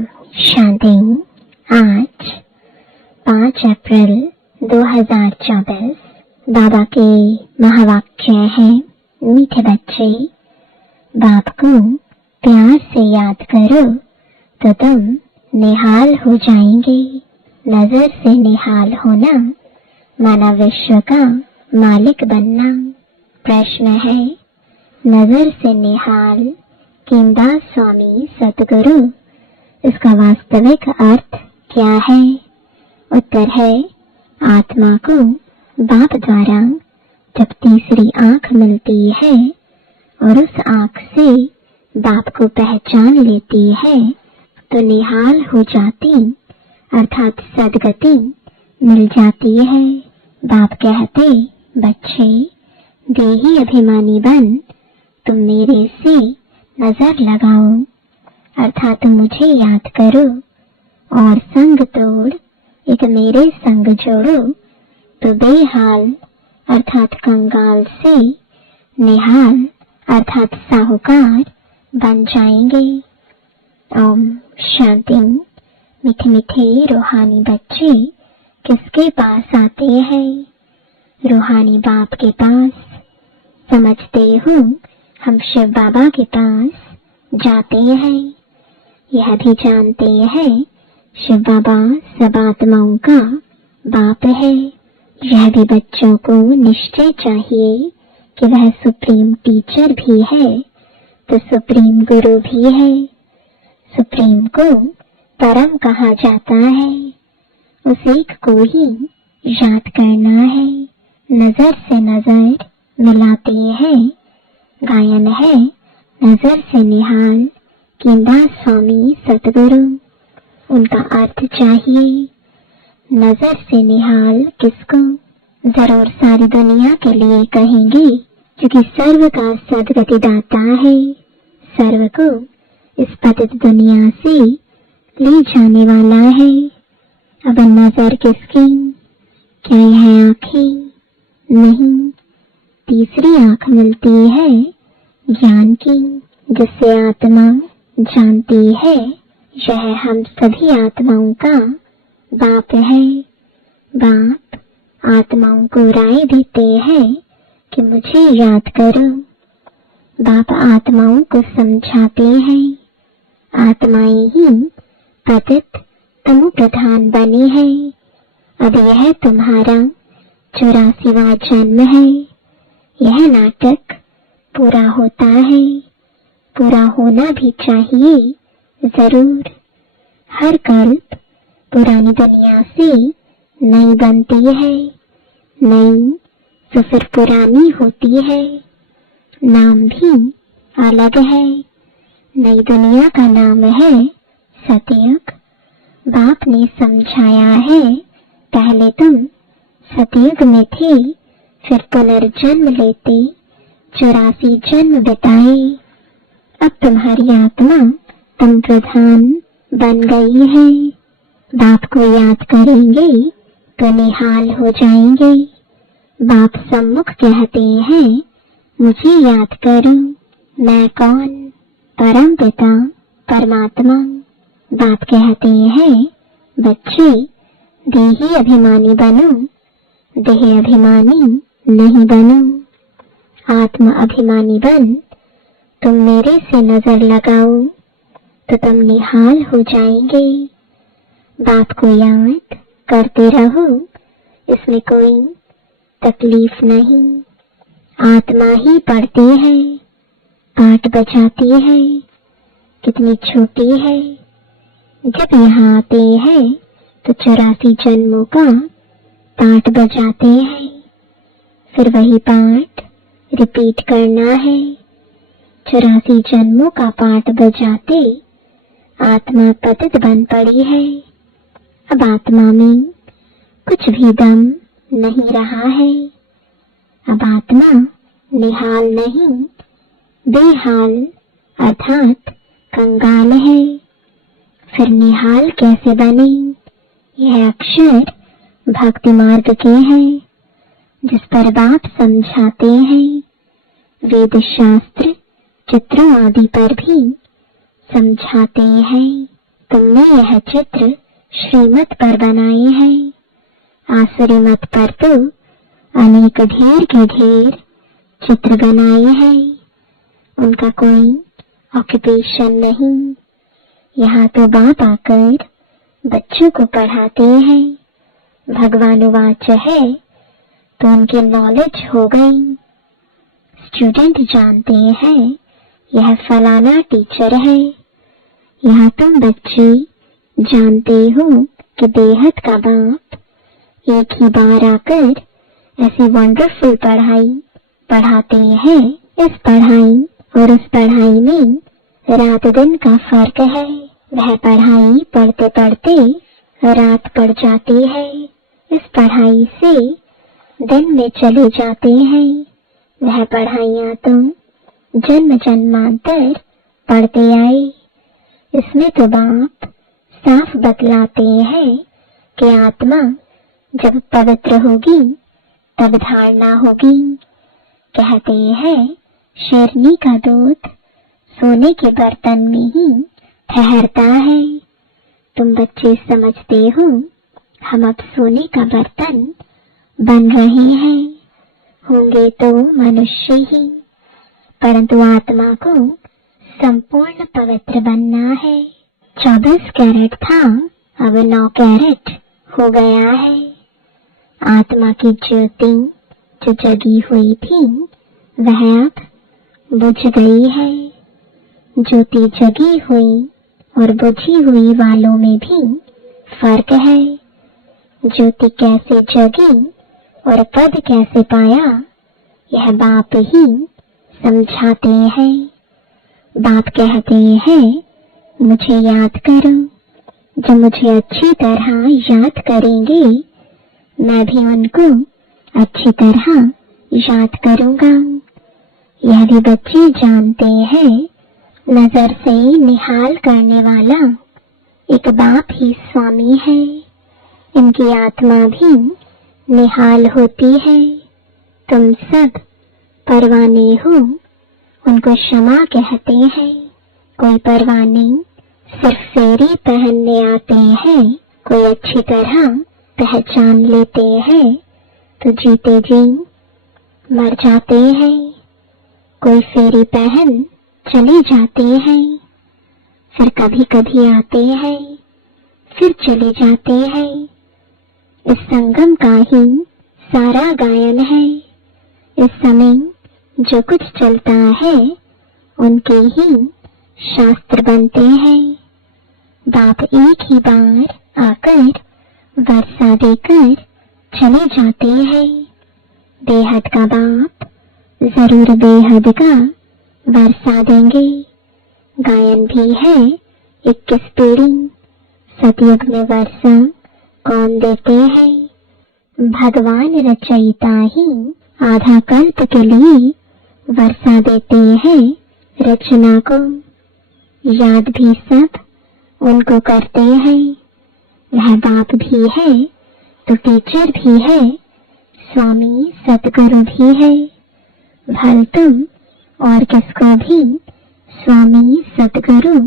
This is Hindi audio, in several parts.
शांति। आज 5 अप्रैल 2024 बाबा के महावाक्य है। मीठे बच्चे, बाप को प्यार से याद करो तो तुम निहाल हो जाएंगे। नजर से निहाल होना माना विश्व का मालिक बनना। प्रश्न है, नजर से निहाल किंबा स्वामी सतगुरु, इसका वास्तविक अर्थ क्या है? उत्तर है, आत्मा को बाप द्वारा जब तीसरी आंख मिलती है और उस आंख से बाप को पहचान लेती है तो निहाल हो जाती अर्थात सदगति मिल जाती है। बाप कहते, बच्चे देही अभिमानी बन तुम मेरे से नजर लगाओ अर्थात मुझे याद करो और संग तोड़ एक मेरे संग जोड़ो तो बेहाल अर्थात कंगाल से निहाल अर्थात साहूकार बन जाएंगे। ओम शांति। मीठे मीठे रूहानी बच्चे किसके पास आते हैं? रूहानी बाप के पास। समझते हो हम शिव बाबा के पास जाते हैं। यह भी जानते हैं शिव बाबा सब आत्माओं का बाप है। यह भी बच्चों को निश्चय चाहिए कि वह सुप्रीम टीचर भी है तो सुप्रीम गुरु भी है। सुप्रीम को परम कहा जाता है, उस एक को ही याद करना है। नजर से नजर मिलाते हैं। गायन है, नजर से निहाल किंबा स्वामी सतगुरु। उनका अर्थ चाहिए, नजर से निहाल किसको? जरूर सारी दुनिया के लिए कहेंगे, क्योंकि सर्व का सदगति दाता है। सर्व को इस पतित दुनिया से ले जाने वाला है। अब नजर किसकी? क्या यह आंखें? नहीं, तीसरी आंख मिलती है ज्ञान की, जिससे आत्मा जानती है यह हम सभी आत्माओं का बाप है। बाप आत्माओं को राय देते हैं कि मुझे याद करो। बाप आत्माओं को समझाते हैं। आत्माएं ही पतित तमो प्रधान बनी है। अब यह तुम्हारा 84वां जन्म है। यह नाटक पूरा होता है, पूरा होना भी चाहिए जरूर। हर कल्प पुरानी दुनिया से नई बनती है, नई तो फिर पुरानी होती है। नाम भी अलग है। नई दुनिया का नाम है सतयुग। बाप ने समझाया है, पहले तुम सतयुग में थे, फिर पुनर्जन्म लेते 84 जन्म बिताए। अब तुम्हारी आत्मा तम प्रधान बन गई है। बाप को याद करेंगे तो निहाल हो जाएंगे। बाप सम्मुख कहते हैं, मुझे याद करो। मैं कौन? परम पिता परमात्मा। बाप कहते हैं, बच्चे देही अभिमानी बनो, देह अभिमानी नहीं बनो। आत्मा अभिमानी बन तुम मेरे से नजर लगाओ तो तुम निहाल हो जाएंगे। बाप को याद करते रहो, इसमें कोई तकलीफ नहीं। आत्मा ही पढ़ती है, पाठ बजाती है, कितनी छोटी है। जब यहाँ आते हैं तो 84 जन्मों का पाठ बजाते हैं। फिर वही पाठ रिपीट करना है। 84 जन्मों का पाठ बजाते आत्मा पतित बन पड़ी है। अब आत्मा में कुछ भी दम नहीं रहा है। अब आत्मा निहाल नहीं, बेहाल अर्थात कंगाल है। फिर निहाल कैसे बने? यह अक्षर भक्ति मार्ग के हैं, जिस पर बाप समझाते हैं। वेद शास्त्र चित्रों आदि पर भी समझाते हैं। तुमने यह चित्र श्रीमत पर बनाए हैं, आसुरी मत पर तो अनेक ढेर के ढेर चित्र बनाए हैं। उनका कोई ऑक्यूपेशन नहीं। यहाँ तो बाप आकर बच्चों को पढ़ाते हैं। भगवानुवाच है तो उनकी नॉलेज हो गई। स्टूडेंट जानते हैं यह फलाना टीचर है। यहाँ तुम बच्चे जानते हो कि बेहद का बाप एक ही बार आकर ऐसी वंडरफुल पढ़ाई पढ़ाते हैं। इस पढ़ाई और उस पढ़ाई में रात दिन का फर्क है। वह पढ़ाई पढ़ते पढ़ते रात पड़ जाती है। इस पढ़ाई से दिन में चले जाते हैं। वह पढ़ाइयाँ तो जन्म जन्मांतर पढ़ते आए। इसमें तो बाप साफ बतलाते हैं कि आत्मा जब पवित्र होगी तब धारणा होगी। कहते हैं शेरनी का दूध सोने के बर्तन में ही ठहरता है। तुम बच्चे समझते हो हम अब सोने का बर्तन बन रहे हैं। होंगे तो मनुष्य ही, परंतु आत्मा को संपूर्ण पवित्र बनना है। 24 कैरेट था, अब 9 कैरेट हो गया है। आत्मा की ज्योति जो जगी हुई थी वह अब बुझ गई है। ज्योति जगी हुई और बुझी हुई वालों में भी फर्क है। ज्योति कैसे जगी और पद कैसे पाया यह बाप ही समझाते हैं। बाप कहते हैं मुझे याद करो। जब मुझे अच्छी तरह याद करेंगे मैं भी उनको अच्छी तरह याद करूंगा। यह भी बच्चे जानते हैं नजर से निहाल करने वाला एक बाप ही स्वामी है। इनकी आत्मा भी निहाल होती है। तुम सब परवाने हो, उनको क्षमा कहते हैं। कोई परवाने सिर्फ फेरी पहनने आते हैं, कोई अच्छी तरह पहचान लेते हैं तो जीते जी मर जाते हैं। कोई फेरी पहन चले जाते हैं, फिर कभी कभी आते हैं, फिर चले जाते हैं। इस संगम का ही सारा गायन है। इस समय जो कुछ चलता है उनके ही शास्त्र बनते हैं। बाप एक ही बार आकर वर्षा देकर चले जाते हैं। बेहद का बाप जरूर बेहद का वर्षा देंगे। गायन भी है 21 पीढ़ी। सतयुग में वर्षा कौन देते हैं? भगवान रचयिता ही आधा कल्प के लिए वर्षा देते हैं रचना को। याद भी सब उनको करते हैं। वह बाप भी है तो टीचर भी है, स्वामी सतगुरु भी है। भल तुम और किसको भी स्वामी सतगुरु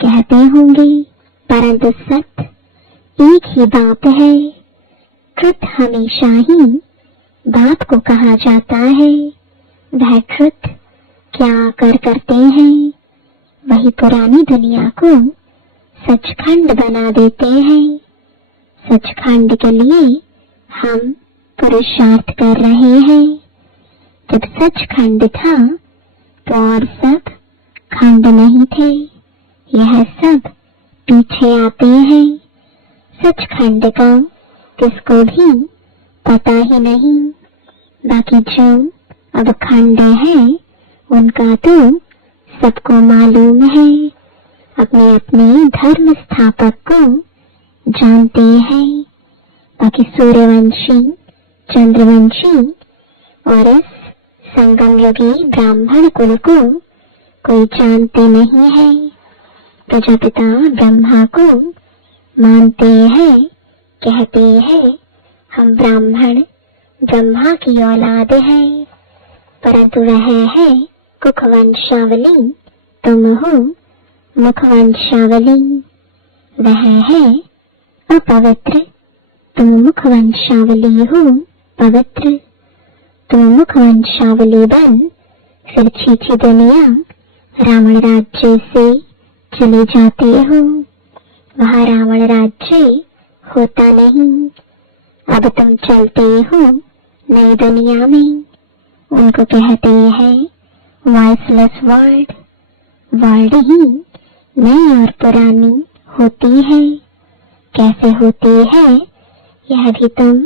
कहते होंगे, परंतु सत्य एक ही बाप है। ट्रुथ हमेशा ही बाप को कहा जाता है। वह ट्रुथ क्या करते हैं? वही पुरानी दुनिया को सचखंड बना देते हैं। सचखंड के लिए हम पुरुषार्थ कर रहे हैं। जब सचखंड था तो और सब खंड नहीं थे। यह सब पीछे आते हैं। सचखंड का किसको भी पता ही नहीं। बाकी जो अब खंड है उनका तो सबको मालूम है। अपने अपने धर्म स्थापक को जानते हैं। बाकी सूर्यवंशी, चंद्रवंशी और इस संगम युगी ब्राह्मण कुल को कोई जानते नहीं है। प्रजापिता ब्रह्मा को मानते हैं, कहते हैं हम ब्राह्मण ब्रह्मा की औलाद है, परंतु वह है कुखवंशावली, तुम हो मुखवंशावली। वह है अपवित्र। तुम मुखवंशावली हो पवित्र। तुम मुखवंशावली बन फिर छीछी दुनिया रावण राज्य से चले जाते हो। वहाँ रावण राज्य होता नहीं। अब तुम चलते हो नई दुनिया में। उनको कहते हैं वॉइसलेस वर्ल्ड। वर्ल्ड ही नई और पुरानी होती है। कैसे होती है यह भी तुम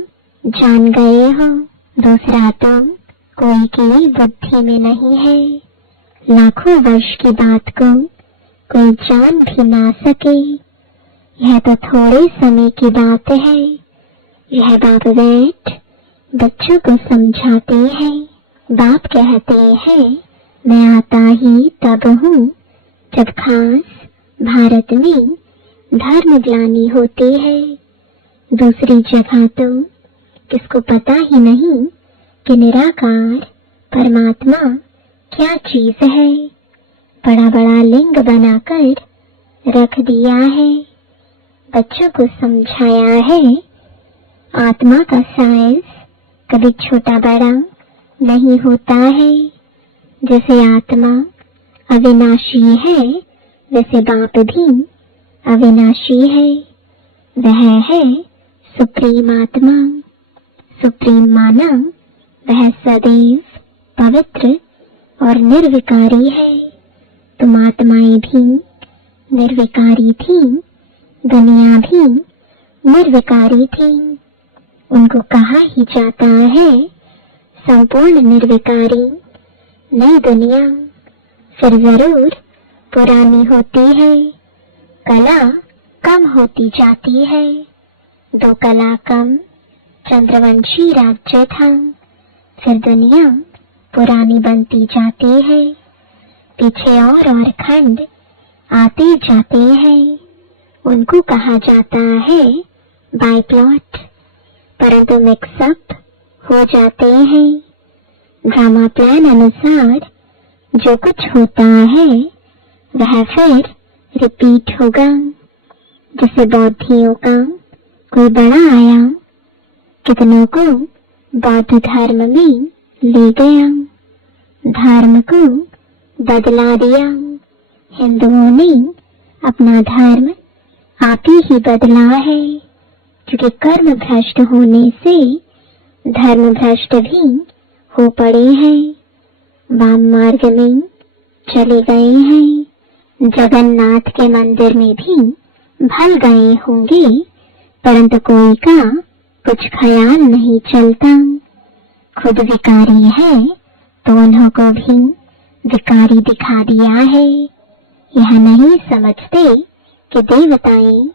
जान गए हो। दूसरा तुम कोई की बुद्धि में नहीं है। लाखों वर्ष की बात को कोई जान भी ना सके। यह तो थोड़े समय की बात है। यह बाप बेट बच्चों को समझाते हैं। बाप कहते हैं मैं आता ही तब हूँ जब खास भारत में धर्म ग्लानि होती है। दूसरी जगह तो किसको पता ही नहीं कि निराकार परमात्मा क्या चीज है। बड़ा बड़ा लिंग बनाकर रख दिया है। बच्चों को समझाया है आत्मा का साइज कभी छोटा बड़ा नहीं होता है। जैसे आत्मा अविनाशी है वैसे बाप भी अविनाशी है। वह है सुप्रीम आत्मा। सुप्रीम माना वह सदैव पवित्र और निर्विकारी है। तुम आत्माएं भी निर्विकारी थी। दुनिया भी निर्विकारी थी। उनको कहा ही जाता है संपूर्ण निर्विकारी नई दुनिया फिर जरूर पुरानी होती है। कला कम होती जाती है। 2 कला कम चंद्रवंशी राज्य था। फिर दुनिया पुरानी बनती जाती है। पीछे और खंड आते जाते हैं। उनको कहा जाता है बाय प्लॉट। परंतु मिक्सअप हो जाते हैं। ड्रामा प्लान अनुसार जो कुछ होता है वह फिर रिपीट होगा। जैसे बौद्धियों का कोई बड़ा आया कितनों को बौद्ध धर्म में ले गया। धर्म को बदला दिया। हिंदुओं ने अपना धर्म आप ही बदला है। क्योंकि कर्म भ्रष्ट होने से धर्म भ्रष्ट भी हो पड़े हैं। वाम मार्ग में चले गए हैं। जगन्नाथ के मंदिर में भी भल गए होंगे परंतु कोई का कुछ ख्याल नहीं चलता। खुद विकारी है तो उन्हों को भी विकारी दिखा दिया है। यह नहीं समझते कि देवताएं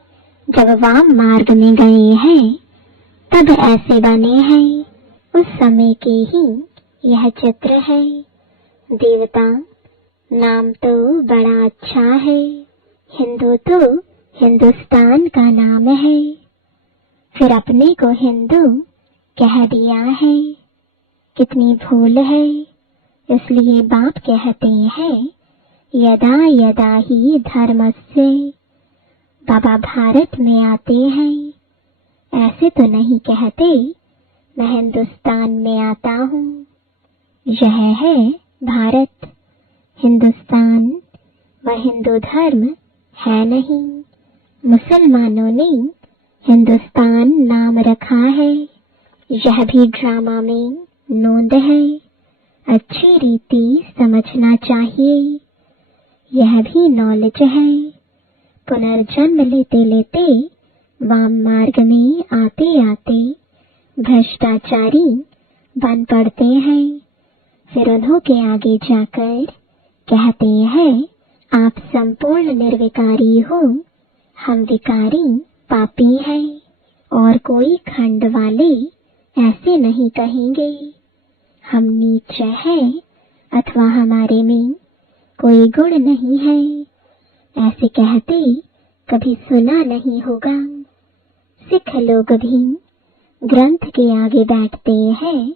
जब वाम मार्ग में गए हैं तब ऐसे बने हैं। उस समय के ही यह चित्र है। देवता नाम तो बड़ा अच्छा है। हिंदू तो हिंदुस्तान का नाम है। फिर अपने को हिंदू कह दिया है। कितनी भूल है। इसलिए बाप कहते हैं यदा यदा ही धर्मस्य। बाबा भारत में आते हैं। ऐसे तो नहीं कहते मैं हिंदुस्तान में आता हूँ। यह है भारत। हिंदुस्तान व हिंदू धर्म है नहीं। मुसलमानों ने हिंदुस्तान नाम रखा है। यह भी ड्रामा में नोंद है। अच्छी रीति समझना चाहिए। यह भी नॉलेज है। पुनर्जन्म लेते लेते वाम मार्ग में आते आते भ्रष्टाचारी बन पड़ते हैं। फिर उन्हों के आगे जाकर कहते हैं आप संपूर्ण निर्विकारी हो। हम विकारी पापी हैं। और कोई खंड वाले ऐसे नहीं कहेंगे हम नीच है अथवा हमारे में कोई गुण नहीं है। ऐसे कहते कभी सुना नहीं होगा। सिख लोग भी ग्रंथ के आगे बैठते हैं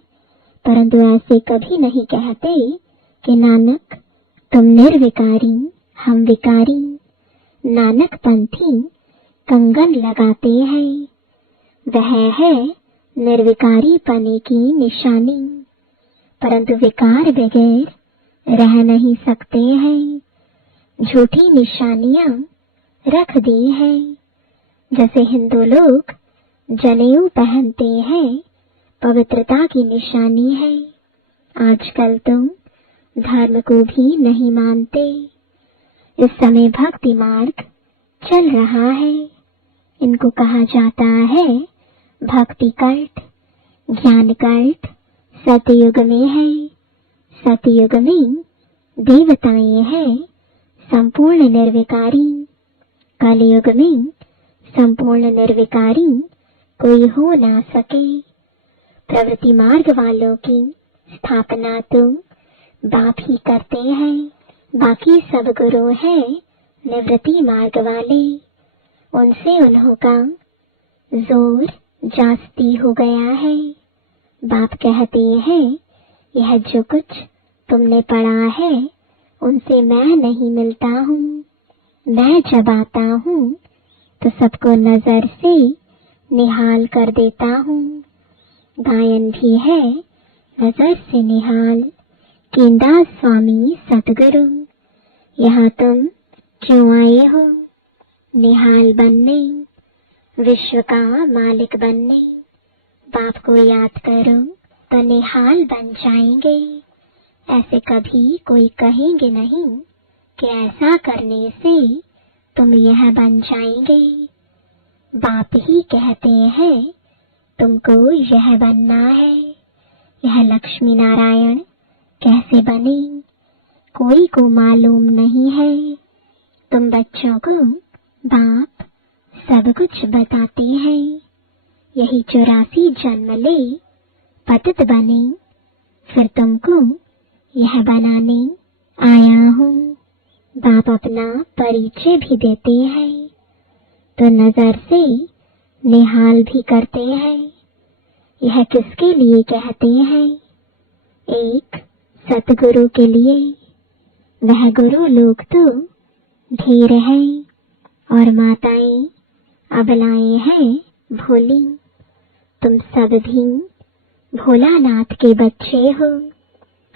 परंतु ऐसे कभी नहीं कहते कि नानक तुम निर्विकारी हम विकारी। नानक पंथी कंगन लगाते हैं। वह है निर्विकारी पने की निशानी, परंतु विकार बगैर रह नहीं सकते हैं। झूठी निशानियां रख दी हैं। जैसे हिंदू लोग जनेऊ पहनते हैं, पवित्रता की निशानी है। आजकल तुम धर्म को भी नहीं मानते। इस समय भक्ति मार्ग चल रहा है। इनको कहा जाता है भक्ति कल्ट, ज्ञान कल्ट। सतयुग में है। सतयुग में देवताएं हैं संपूर्ण निर्विकारी। कलयुग में संपूर्ण निर्विकारी कोई हो ना सके। प्रवृत्ति मार्ग वालों की स्थापना तो बाप ही करते हैं। बाकी सब गुरु हैं निवृत्ति मार्ग वाले। उनसे उन्हों का जोर जास्ती हो गया है। बाप कहते हैं यह जो कुछ तुमने पढ़ा है उनसे मैं नहीं मिलता हूँ। मैं जब आता हूँ तो सबको नजर से निहाल कर देता हूँ। गायन भी है नजर से निहाल। केंदा स्वामी सतगुरु, यहाँ तुम क्यों आए हो? निहाल बनने, विश्व का मालिक बनने। बाप को याद करो तो निहाल बन जाएंगे। ऐसे कभी कोई कहेंगे नहीं कि ऐसा करने से तुम यह बन जाएंगे। बाप ही कहते हैं तुमको यह बनना है। यह लक्ष्मी नारायण कैसे बने कोई को मालूम नहीं है। तुम बच्चों को बाप सब कुछ बताते हैं। यही 84 जन्म ले पतित बने, फिर तुमको यह बनाने आया हूँ। बाप अपना परिचय भी देते हैं तो नजर से निहाल भी करते हैं। यह किसके लिए कहते हैं? एक सतगुरु के लिए। वह गुरु लोग तो ढेर हैं और माताएं अबलाएं हैं भोली। तुम सब भी भोलानाथ के बच्चे हो।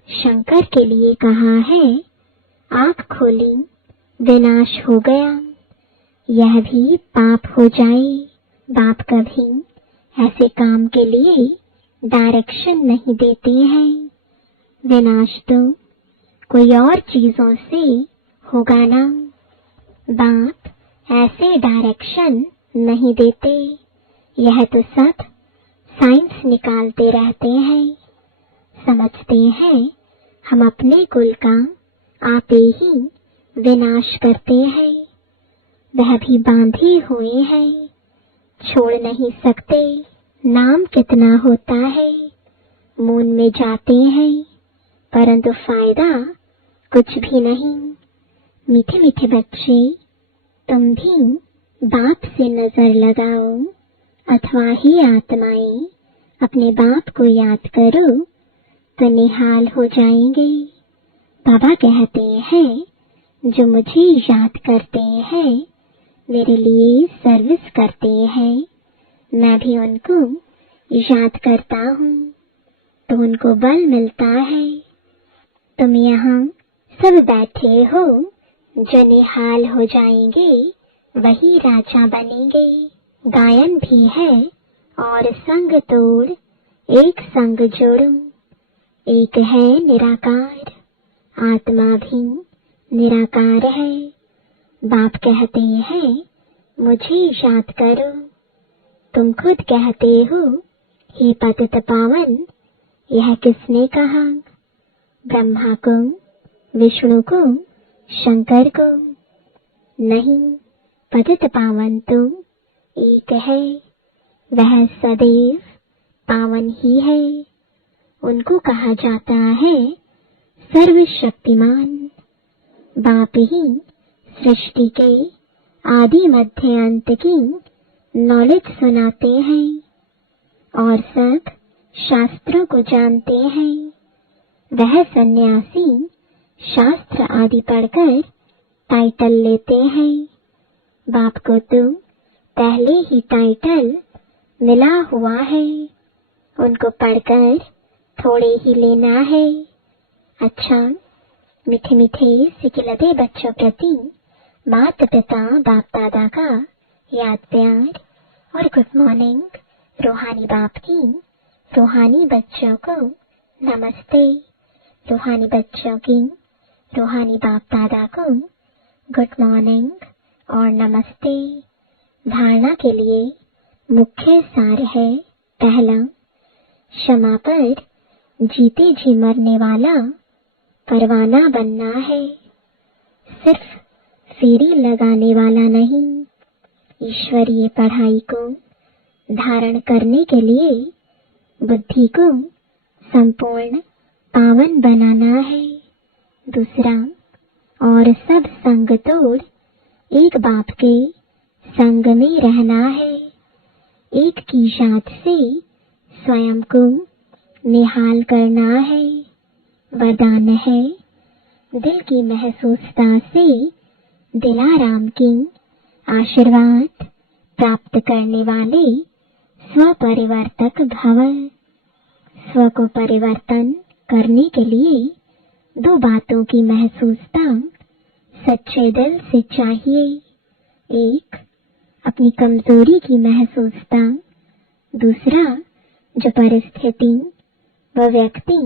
शंकर के लिए कहा है आंख खोली विनाश हो गया। यह भी पाप हो जाए। बाप कभी ऐसे काम के लिए डायरेक्शन नहीं देते हैं। विनाश तो कोई और चीजों से होगा ना। बाप ऐसे डायरेक्शन नहीं देते। यह तो सब साइंस निकालते रहते हैं। समझते हैं हम अपने कुल का आपे ही विनाश करते हैं। वह भी बांधे हुए हैं, छोड़ नहीं सकते। नाम कितना होता है, मून में जाते हैं, परंतु फायदा कुछ भी नहीं। मीठे मीठे बच्चे, तुम भी बाप से नजर लगाओ, अथवा ही आत्माएं अपने बाप को याद करो तो निहाल हो जाएंगे। बाबा कहते हैं जो मुझे याद करते हैं मेरे लिए सर्विस करते हैं। मैं भी उनको याद करता हूँ तो उनको बल मिलता है। तुम यहाँ सब बैठे हो, जो निहाल हो जाएंगे वही राजा बनेंगे। गायन भी है और संग तोड़ एक संग जोड़ो। एक है निराकार, आत्मा भी निराकार है। बाप कहते हैं मुझे याद करो। तुम खुद कहते हो हे पतित पावन, यह किसने कहा? ब्रह्मा को, विष्णु को, शंकर को? नहीं, पतित पावन तो एक है। वह सदैव पावन ही है। उनको कहा जाता है सर्वशक्तिमान। बाप ही सृष्टि के आदि मध्य अंत की नॉलेज सुनाते हैं और सब शास्त्रों को जानते हैं। वह सन्यासी शास्त्र आदि पढ़कर टाइटल लेते हैं। बाप को तो पहले ही टाइटल मिला हुआ है, उनको पढ़कर थोड़े ही लेना है। अच्छा, मीठे मीठे सिकिलते बच्चों प्रति माता पिता बाप दादा का याद प्यार और गुड मॉर्निंग। रूहानी बाप की रूहानी बच्चों को नमस्ते। रूहानी बच्चों की रूहानी बाप दादा को गुड मॉर्निंग और नमस्ते। धारणा के लिए मुख्य सार है, पहला, क्षमा पर जीते जी मरने वाला परवाना बनना है, सिर्फ फेरी लगाने वाला नहीं। ईश्वरीय पढ़ाई को धारण करने के लिए बुद्धि को संपूर्ण पावन बनाना है। दूसरा, और सब संग तोड़ एक बाप के संग में रहना है। एक की जात से स्वयं को निहाल करना है। वरदान है, दिल की महसूसता से दिलाराम की आशीर्वाद प्राप्त करने वाले स्वपरिवर्तक भव। स्व को परिवर्तन करने के लिए दो बातों की महसूसता सच्चे दिल से चाहिए। एक, अपनी कमजोरी की महसूसता। दूसरा, जो परिस्थिति व व्यक्ति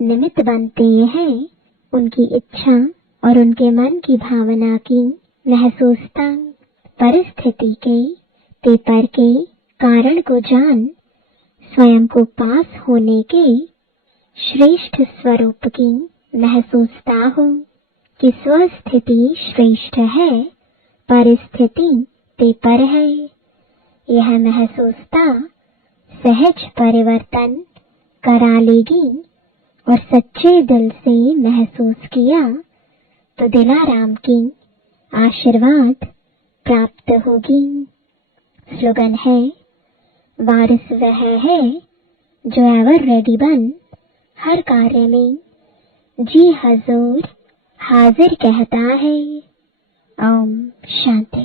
निमित्त बनते हैं उनकी इच्छा और उनके मन की भावना की महसूसता। परिस्थिति के पेपर के कारण को जान स्वयं को पास होने के श्रेष्ठ स्वरूप की महसूसता हो कि स्वस्थिति श्रेष्ठ है, परिस्थिति पेपर है। यह महसूसता सहज परिवर्तन करा लेगी और सच्चे दिल से महसूस किया तो दिलाराम की आशीर्वाद प्राप्त होगी। स्लोगन है, वारिस वह है जो एवर रेडी बन हर कार्य में जी हजूर हाजिर कहता है। ओम शांति।